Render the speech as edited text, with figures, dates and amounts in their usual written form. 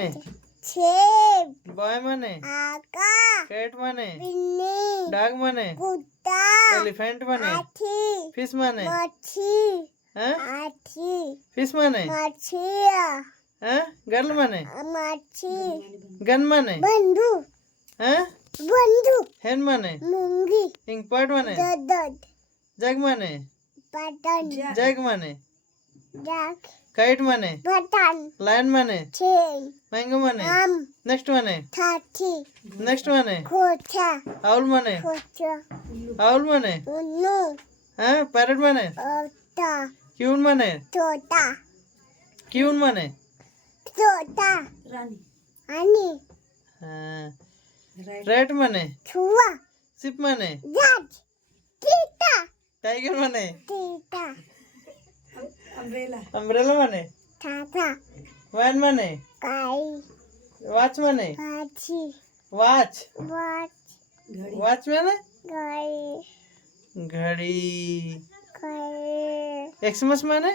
shape boy माने आका cat माने बिल्ली डॉग माने कुत्ता एलिफेंट माने हाथी फिश माने मच्छी हैं हाथी फिश माने मच्छी हैं गर्ल माने मच्छी गन माने बंदूक हैं बंदूक हेन माने मूंगी इंकपॉट माने दद जग माने पतन जग माने जग काइट माने पतन लायन माने चेन मैंगो माने आम नेक्स्ट माने हाथी नेक्स्ट माने खोचा आउल माने खोचा आउल माने उन्नू हैं पैरट माने ओटा क्यून माने छोटा क्यून माने छोटा रानी रेड माने छुआ सिप माने जज चीता टाइगर माने चीता अम्ब्रेला माने छाता वैन माने काई वॉच माने पाछी वॉच वाच वॉच माने घड़ी घड़ी घड़ी एक्समस माने